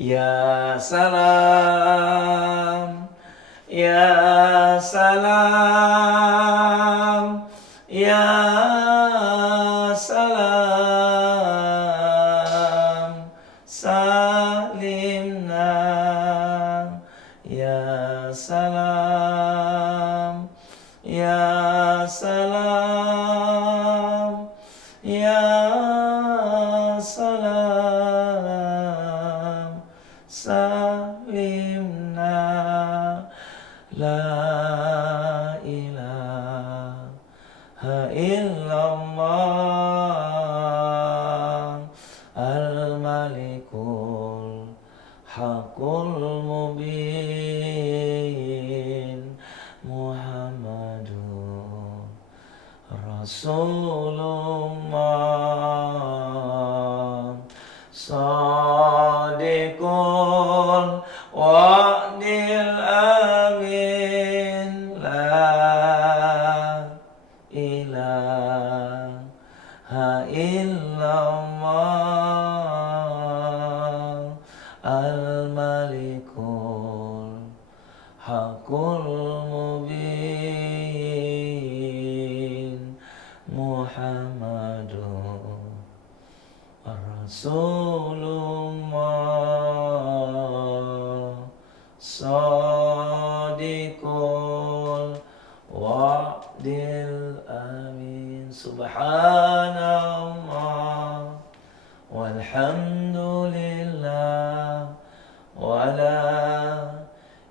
Ya salam, ya salam, ya salam, salimna, ya salam, ya salam, ya salam, salimna, la ilaha illallah, al-malikul hakul mubin, Muhammadun Rasulullah, Sadiqul wa'dil amin, la ilaha illallah, al-malikul hakul mubin, Muhammadun Rasulullah, Sadiqul wa'dil amin. Subhanallah walhamdulillah wala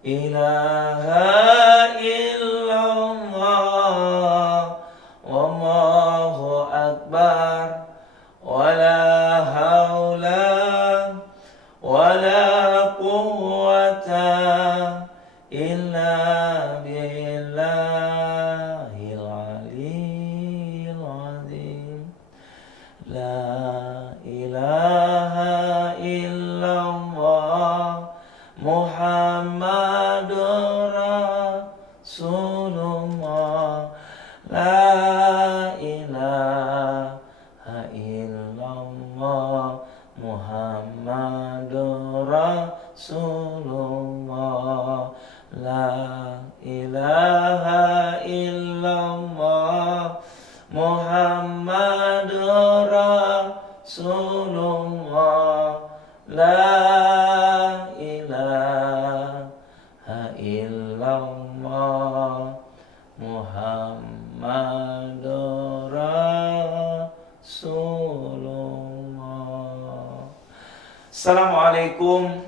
ilaha illallah, wallahu akbar, wala haula wala quwwata illa billahil aliyyil azim. La ilaha illallah, Muhammadur Rasulullah, la ilaha illallah, Muhammadur Rasulullah, la ilaha illallah, Muhammadur Rasulullah, la ilaha illallah, Muhammadur Rasulullah. Assalamualaikum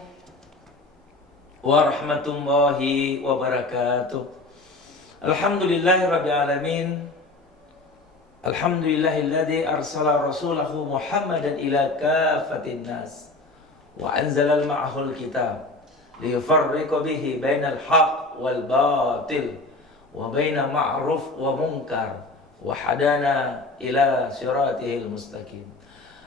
warahmatullahi wabarakatuh. Alhamdulillahirabbil alamin. Alhamdulillahilladzi arsala rasulahu Muhammadan ila kafatin nas wa anzalal ma'ahul kitab liyufarriqa bihi bainal haqq wal batil wa baina ma'ruf wa munkar wa hadana ila siratihil mustaqim.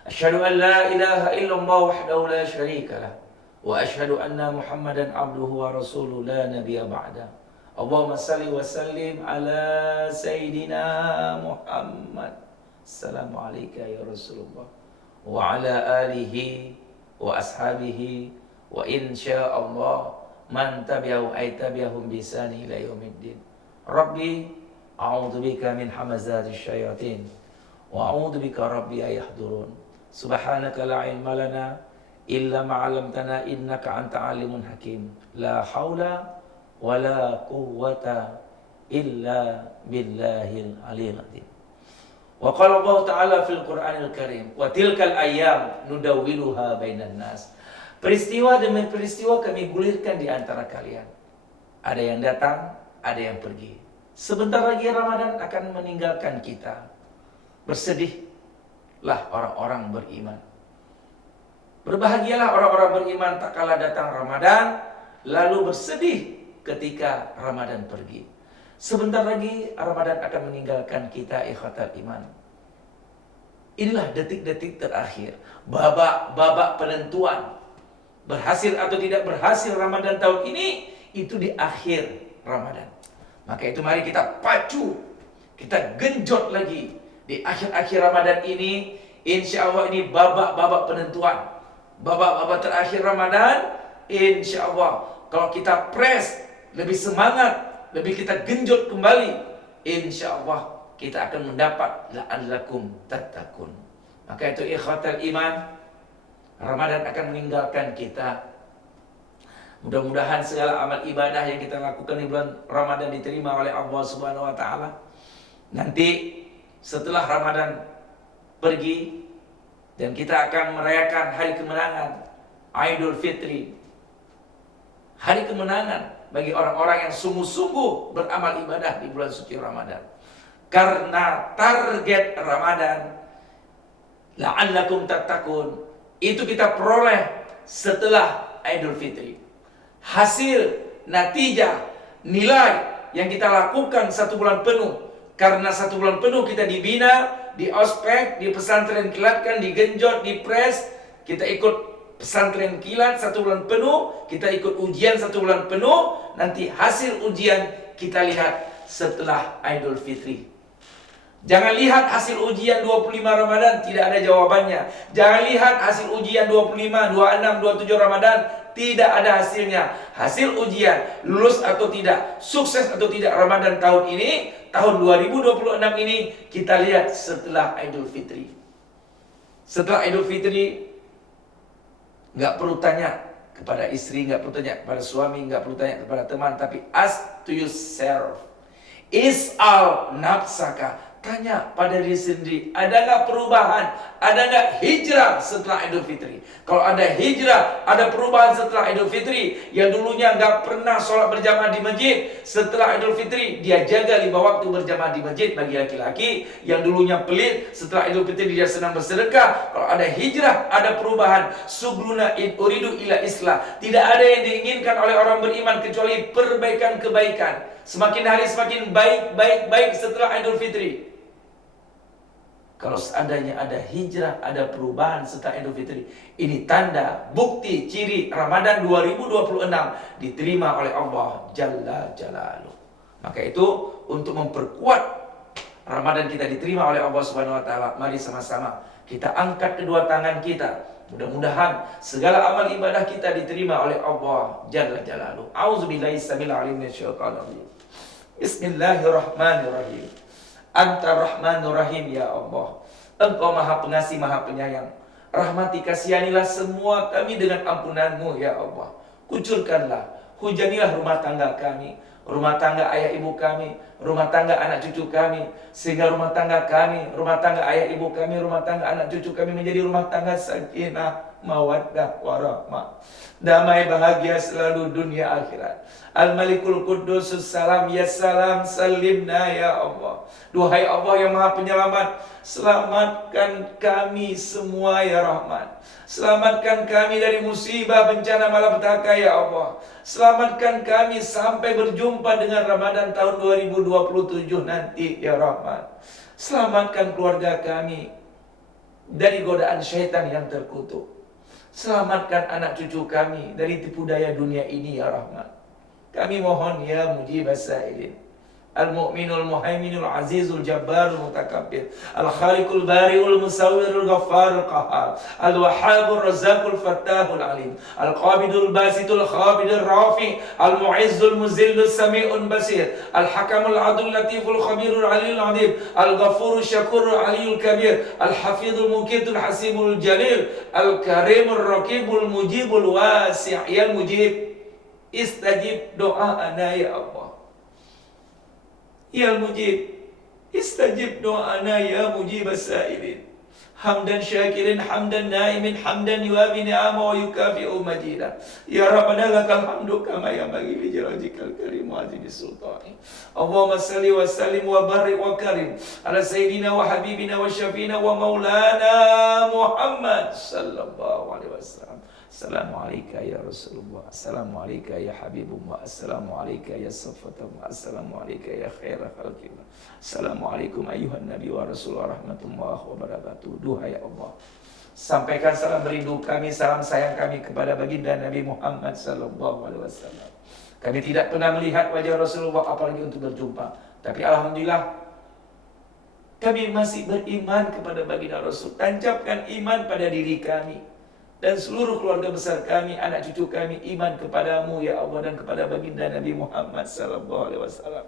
Asyhadu an la ilaha illallah wahdahu la syarika lah wa asyhadu anna Muhammadan abduhu wa rasuluhu la nabiyya ba'da. Allahumma salli wa sallim ala Sayyidina Muhammad. Assalamu alayka ya Rasulullah wa ala alihi wa ashabihi wa insyaallah man tabi'ahu ay tabi'ahum bisani ila yaumiddin. Rabbi a'udzubika min hamazatis syayatin wa a'udzubika rabbi ayahdurun. Subhanaka la ilma lana illa ma 'allamtana innaka anta alimun hakim. La haula wala quwwata illa billahil aliyyil azim. Wa qala Allah Ta'ala fil Qur'anil Karim, wa tilkal ayyam nudawwiluha bainan nas. Peristiwa demi peristiwa kami gulirkan di antara kalian. Ada yang datang, ada yang pergi. Sebentar lagi Ramadan akan meninggalkan kita. Bersedihlah orang-orang beriman. Berbahagialah orang-orang beriman tak kala datang Ramadan, lalu bersedih ketika Ramadan pergi. Sebentar lagi Ramadan akan meninggalkan kita, ikhwatal iman. Inilah detik-detik terakhir, babak penentuan berhasil atau tidak berhasil Ramadan tahun ini, itu di akhir Ramadan. Maka itu mari kita pacu, kita genjot lagi di akhir-akhir Ramadan ini. Insya Allah ini babak penentuan, babak-babak terakhir Ramadan, insya Allah kalau kita press, lebih semangat, lebih kita genjot kembali, insya Allah kita akan mendapat la'allakum tattaqun. Maka itu ikhwatal iman, Ramadan akan meninggalkan kita. Mudah-mudahan segala amal ibadah yang kita lakukan di bulan Ramadan diterima oleh Allah Subhanahu wa taala. Nanti setelah Ramadan pergi dan kita akan merayakan hari kemenangan Idul Fitri. Hari kemenangan bagi orang-orang yang sungguh-sungguh beramal ibadah di bulan suci Ramadan. Karena target Ramadan la'allakum tattaqun itu kita peroleh setelah Idul Fitri. Hasil, natijah, nilai yang kita lakukan 1 bulan penuh. Karena 1 bulan penuh kita dibina, di ospek, di pesantren kilatkan, digenjot, dipres. Kita ikut pesantren kilat 1 bulan penuh, kita ikut ujian 1 bulan penuh. Nanti hasil ujian kita lihat setelah Idul Fitri. Jangan lihat hasil ujian 25 Ramadan, tidak ada jawabannya. Jangan lihat hasil ujian 25, 26, 27 Ramadan, tidak ada hasilnya. Hasil ujian, lulus atau tidak, sukses atau tidak Ramadan tahun ini, tahun 2026 ini, kita lihat setelah Idul Fitri. Setelah Idul Fitri, nggak perlu tanya kepada istri, nggak perlu tanya kepada suami, nggak perlu tanya kepada teman, tapi ask to yourself. Is'al nafsaka. Tanya pada diri sendiri, ada nggak perubahan? Ada nggak hijrah setelah Idul Fitri? Kalau ada hijrah, ada perubahan setelah Idul Fitri. Yang dulunya nggak pernah sholat berjamaah di masjid, setelah Idul Fitri dia jaga 5 waktu berjamaah di masjid bagi laki-laki. Yang dulunya pelit, setelah Idul Fitri dia senang bersedekah. Kalau ada hijrah, ada perubahan. Subluna in uridu ila islah. Tidak ada yang diinginkan oleh orang beriman kecuali perbaikan-kebaikan. Semakin hari semakin baik setelah Idul Fitri. Kalau seandainya ada hijrah, ada perubahan setelah Idul Fitri, ini tanda, bukti, ciri Ramadan 2026 diterima oleh Allah Jalla Jalaluh. Maka itu untuk memperkuat Ramadan kita diterima oleh Allah Subhanahu wa taala, mari sama-sama kita angkat kedua tangan kita. Mudah-mudahan segala amal ibadah kita diterima oleh Allah Jalla Jalaluh. A'udzubillahi samil alim minasyaitonir rajim. Bismillahirrahmanirrahim. Anta Rahmanur Rahim ya Allah. Engkau Maha Pengasih, Maha Penyayang. Rahmati kasihanilah semua kami dengan ampunan-Mu ya Allah. Kucurkanlah, hujanilah rumah tangga kami, rumah tangga ayah ibu kami, rumah tangga anak cucu kami, sehingga rumah tangga kami, rumah tangga ayah ibu kami, rumah tangga anak cucu kami menjadi rumah tangga sakinah, mawaddah, warahmah. Damai bahagia selalu dunia akhirat. Al-Malikul Qudusus Salam ya salam salimna ya Allah. Duhai Allah yang Maha Penyelamat, selamatkan kami semua ya Rahman. Selamatkan kami dari musibah bencana malapetaka ya Allah. Selamatkan kami sampai berjumpa dengan Ramadan tahun 2027 nanti ya Rahman. Selamatkan keluarga kami dari godaan syaitan yang terkutuk. Selamatkan anak cucu kami dari tipu daya dunia ini ya Rahman. Kami mohon ya mujibas sa'ilin, Al-Mu'minul Muhaiminul Azizul Jabbarul Mutakabbir, Al-Khaliqul Bari'ul Musawwirul Ghaffarul Qahhar, Al-Wahhabur Razzaqul Fattahul Alim, Al-Qabidul Basitul Khabidul Rafi, Al-Mu'izzul Muzillul Sami'un Basir, Al-Hakamul Adul Latiful Khabirul Aliyul Adim, Al-Ghafurul Syakurul Aliyul Kabir, Al-Hafidhul Muqitul Hasibul Jalil, Al-Karimul Raqibul Mujibul Wasi'il Mujib. Istajib doa'ana ya Allah ya Mujib. Istajib doa'ana ya Mujibas sa'ilin. Hamdan syakirin, hamdan naimin, hamdan yuwafi ni'ama wa yukafi'u majidah. Ya Rabbana lakal hamdu kama yanbaghi li jalajikal karim wa azimi sultani. Allahumma salli wa sallim wa barik wa karim ala sayyidina wa habibina wa syafina wa maulana Muhammad sallallahu alaihi wasallam. Assalamualaikum ya Rasulullah. Assalamualaikum ya Habibullah. Assalamualaikum ya Safatullah. Assalamualaikum ya khairah khalqillah. Assalamualaikum ayuhan Nabi wa Rasulullah rahmatullah wa barakatuh. Duhai Allah, sampaikan salam rindu kami, salam sayang kami kepada baginda Nabi Muhammad sallallahu alaihi wasallam. Kami tidak pernah melihat wajah Rasulullah apalagi untuk berjumpa. Tapi alhamdulillah kami masih beriman kepada baginda Rasul. Tancapkan iman pada diri kami. dan seluruh keluarga besar kami, anak cucu kami iman kepadamu ya Allah dan kepada baginda Nabi Muhammad sallallahu alaihi wasallam.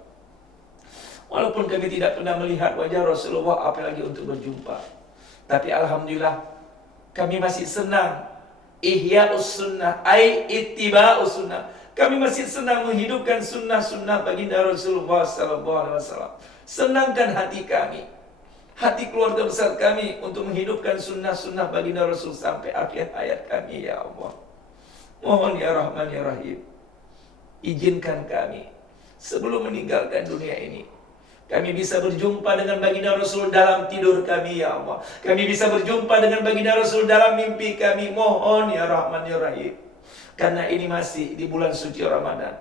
Walaupun kami tidak pernah melihat wajah Rasulullah apalagi untuk berjumpa, tapi alhamdulillah kami masih senang ihya'us sunnah ai ittiba'us sunnah. Kami masih senang menghidupkan sunnah-sunnah baginda Rasulullah sallallahu alaihi wasallam. Senangkan hati kami, hati keluarga besar kami untuk menghidupkan sunnah-sunnah baginda Rasul sampai akhir hayat kami ya Allah. Mohon ya Rahman ya Rahim, izinkan kami sebelum meninggalkan dunia ini, kami bisa berjumpa dengan baginda Rasul dalam tidur kami ya Allah. Kami bisa berjumpa dengan baginda Rasul dalam mimpi kami. Mohon ya Rahman ya Rahim, karena ini masih di bulan suci Ramadan,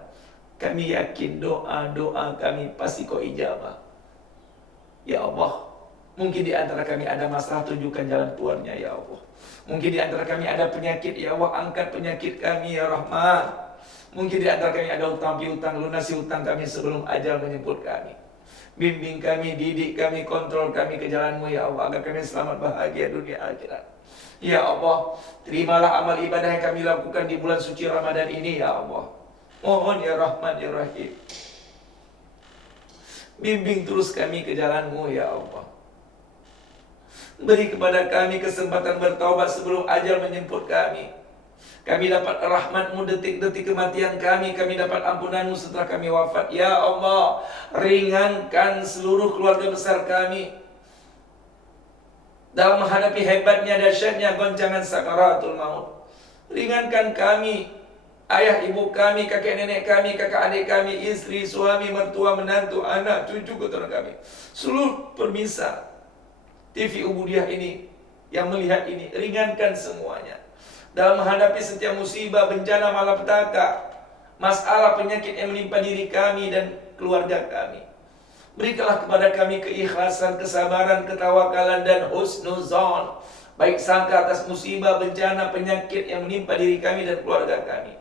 kami yakin doa-doa kami pasti kau ijabah ya Allah. Mungkin di antara kami ada masalah, tunjukkan jalan keluarnya ya Allah. Mungkin di antara kami ada penyakit ya Allah, angkat penyakit kami ya Rahman. Mungkin di antara kami ada utang piutang, lunasi utang kami sebelum ajal menjemput kami. Bimbing kami, didik kami, kontrol kami ke jalan-Mu ya Allah, agar kami selamat bahagia dunia akhirat. Ya Allah, terimalah amal ibadah yang kami lakukan di bulan suci Ramadan ini ya Allah. Mohon ya Rahman ya Rahim, bimbing terus kami ke jalan-Mu ya Allah. Beri kepada kami kesempatan bertaubat sebelum ajal menjemput kami. Kami dapat rahmat-Mu detik-detik kematian kami. Kami dapat ampunan-Mu setelah kami wafat. Ya Allah, ringankan seluruh keluarga besar kami dalam menghadapi hebatnya, dahsyatnya goncangan sakaratul maut. Ringankan kami, ayah ibu kami, kakek nenek kami, kakak adik kami, istri, suami, mertua, menantu, anak, cucu, keturunan kami, seluruh pemirsa TV Ubudiyah ini yang melihat ini, ringankan semuanya dalam menghadapi setiap musibah, bencana, malapetaka, masalah, penyakit yang menimpa diri kami dan keluarga kami. Berikanlah kepada kami keikhlasan, kesabaran, ketawakalan dan husnuzon, baik sangka atas musibah, bencana, penyakit yang menimpa diri kami dan keluarga kami,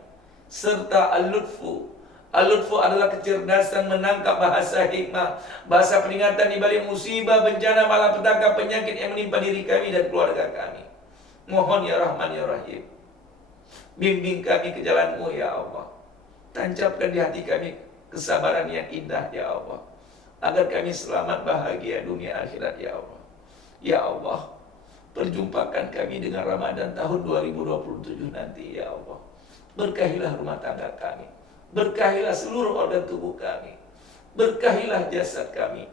serta al-lutfu. Al-lutfu adalah kecerdasan menangkap bahasa hikmah, bahasa peringatan di balik musibah, bencana, malapetaka, penyakit yang menimpa diri kami dan keluarga kami. Mohon ya Rahman ya Rahim, bimbing kami ke jalan-Mu ya Allah. Tancapkan di hati kami kesabaran yang indah ya Allah, agar kami selamat bahagia dunia akhirat ya Allah. Ya Allah, perjumpakan kami dengan Ramadan tahun 2027 nanti ya Allah. Berkahilah rumah tangga kami, berkahilah seluruh organ tubuh kami, berkahilah jasad kami,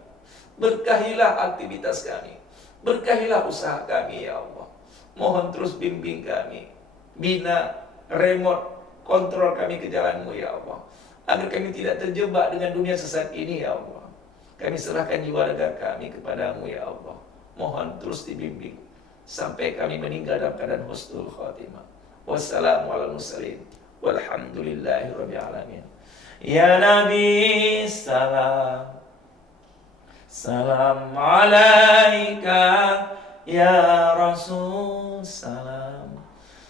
berkahilah aktivitas kami, berkahilah usaha kami ya Allah. Mohon terus bimbing kami, bina, remote, kontrol kami ke jalan-Mu ya Allah, agar kami tidak terjebak dengan dunia sesat ini ya Allah. Kami serahkan jiwa raga kami kepadamu ya Allah. Mohon terus dibimbing sampai kami meninggal dalam keadaan husnul khatimah. Wassalamualaikum warahmatullahi wabarakatuh. Walhamdulillahi rabbil alamin. Ya Nabi salam, salam alaika. Ya Rasul salam,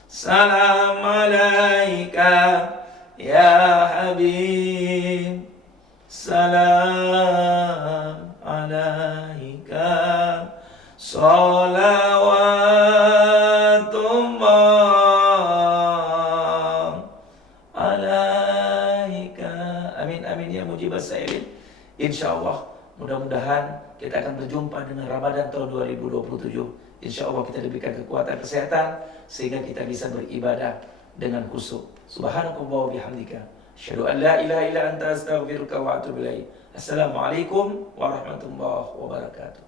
salam alaika. Ya Habib salam alaika. Salawatullah alaika. Amin amin ya mujibas sa'ilin. Insyaallah mudah-mudahan kita akan berjumpa dengan Ramadan tahun 2027. Insyaallah kita diberikan kekuatan kesehatan sehingga kita bisa beribadah dengan khusyuk. Subhanakallah wa bihamdika, asyhadu an la ilaha illa anta astaghfiruka wa atubu ilaik. Assalamualaikum warahmatullahi wabarakatuh.